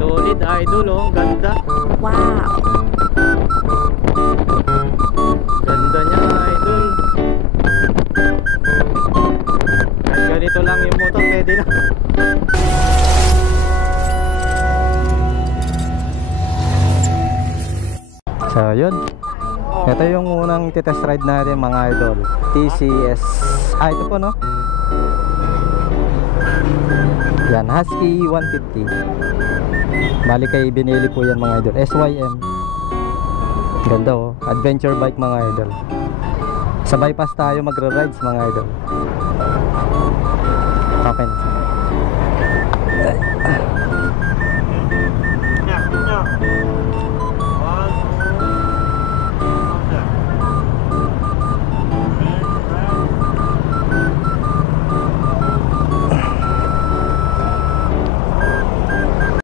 Solid idol oh, ganda. Wow. Ganda niya idol. Kahit ganito lang yung motor, pwede na. So yun, ito yung unang titest ride natin mga idol, TCS. Ito po no, yan, Husky 150. Bali kay binili po yan mga idol, SYM. Ganda oh, adventure bike mga idol. Sa bypass tayo magra-rides mga idol. Okay.